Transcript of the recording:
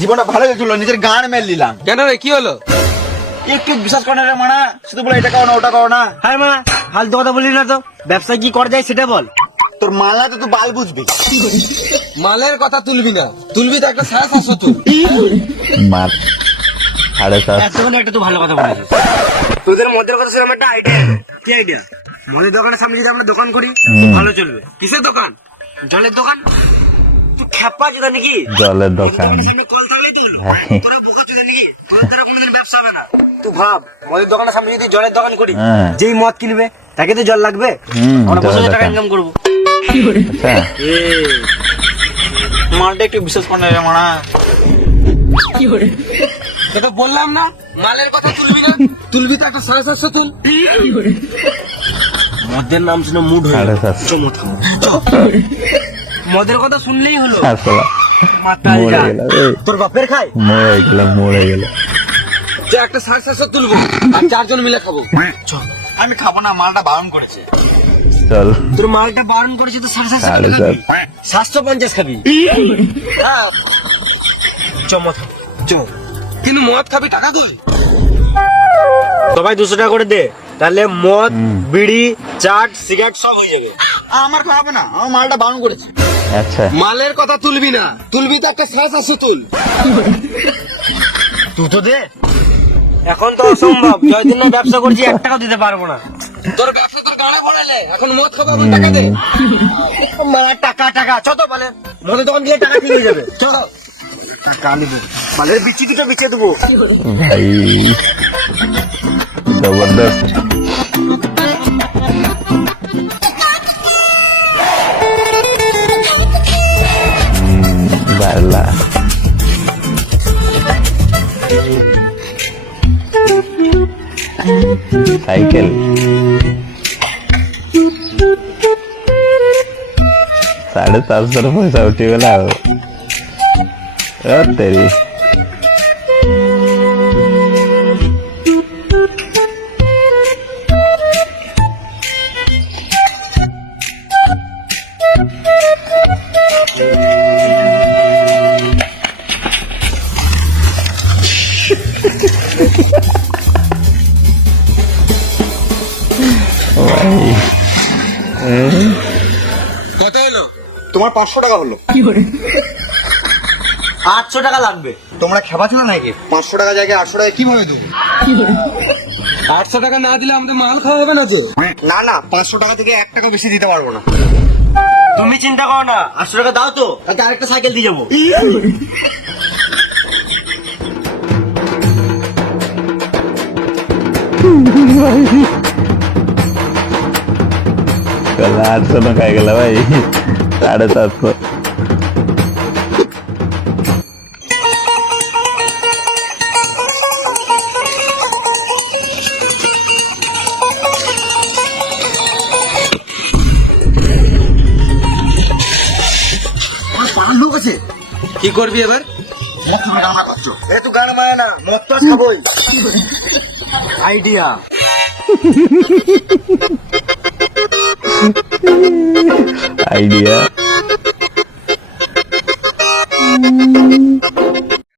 জীবনটা ভালো চলছিল, নিজের গান মেল নিলাম। কেন রে, কি হলো? একটু বিশ্বাস করে না রে মানা, শুধু বলে এটা করো না ওটা করো না। হ্যাঁ মা, ফালতু কথা বলি না তো, ব্যবসা কি করা যায় সেটা বল। তোর মালনা তো তুই বাল বুঝবি। মালের কথা তুলবি না, তুলবি তো একটা 750 তুল। মাল 7.5 এতক্ষণ একটা তো ভালো কথা বলেছিস। তোদের মদের কথা শুনে আমার একটা আইডিয়া। কি আইডিয়া? মদের দোকানের সামনে যদি আমরা দোকান করি ভালো চলবে। কিসের দোকান? জলের দোকান। তুই খেপা জুতা নাকি? জলের দোকান। মদের সামনে কল চালিয়ে দিল। হ্যাঁ। তোরা বোকা জুতা নাকি? তোদের দ্বারা কোনোদিন ব্যবসা হবে না। তুই ভাব, মদের দোকানের সামনে যদি জলের দোকান করি, হ্যাঁ। যেই মদ কিনবে তাকে তো জল লাগবে। আমরা জলের 50,000 টাকা দোকান। ইনকাম করবো। আচ্ছা মালটা একটু বিশ্বাস করে না রে মানা। তোকে বললাম না মালের কথা তুলবি না, তুলবি তো একটা 750 তুল। মদের নাম শুনে মুড হয়ে গেল। 7.5 চমৎ খাবো। মদের কথা শুনলেই হলো। আসলে মাতাল মরে যা। গেলাম এই, তোর বাপের খায়। মরে গেল। যে একটা 750 তুলবো আর 4 জন মিলে খাবো। আমি খাবো না, মালটা বারণ করেছে। চল তোর মালটা বারণ করেছে তো 750 7.5 750 খাবি। হ্যাঁ। চমৎ চল। কিন্তু মদ খাবি টাকা দে। সবাই 200 টাকা করে দে, তাহলে মদ বিড়ি চাট সিগারেট সব হয়ে যাবে। আমার খাবো না, আমার মালটা বারণ করেছে। আচ্ছা মালের কথা তুলবি না, তুলবি তো একটা 750 তুল। তুই তো দে। এখন তো অসম্ভব, যতদিন না ব্যবসা করছি 1 টাকাও দিতে পারবো না। তোর ব্যবসা তোর গাড়ে ভরালে, এখন মদ খাবো, এখন টাকা দে। মানে টাকা টাকা চত বলে মদের দোকান দিলে টাকা ঠিক হয়ে যাবে। চলো টাকা নিবো, মালের বিচি দুটো বিছিয়ে দেবো। ভাই জবরদস্ত। বারলা সাইকেল 750 পয়সা উঠিগলা ଆଉ। তেরি কত হলো? তোমার 500 টাকা হলো। 800 টাকা লাগবে। তোমরা খেপা ছিল নাকি? 500 টাকা জায়গায় 800 টাকা কিভাবে দেবো? 800 টাকা না দিলে আমাদের মাল খাওয়া হবে না তো। না না, 500 টাকা থেকে 1 টাকা বেশি দিতে পারবো না। তুমি চিন্তা করো না, 800 টাকা দাও তো, তাকে আরেকটা সাইকেল দিয়ে যাবো। গলা 800 টাকা গেল ভাই 750। লোক আছে, কি করবি এবার? তুই গান মায় না, মদ তো খাবোই। আইডিয়া। আইডিয়া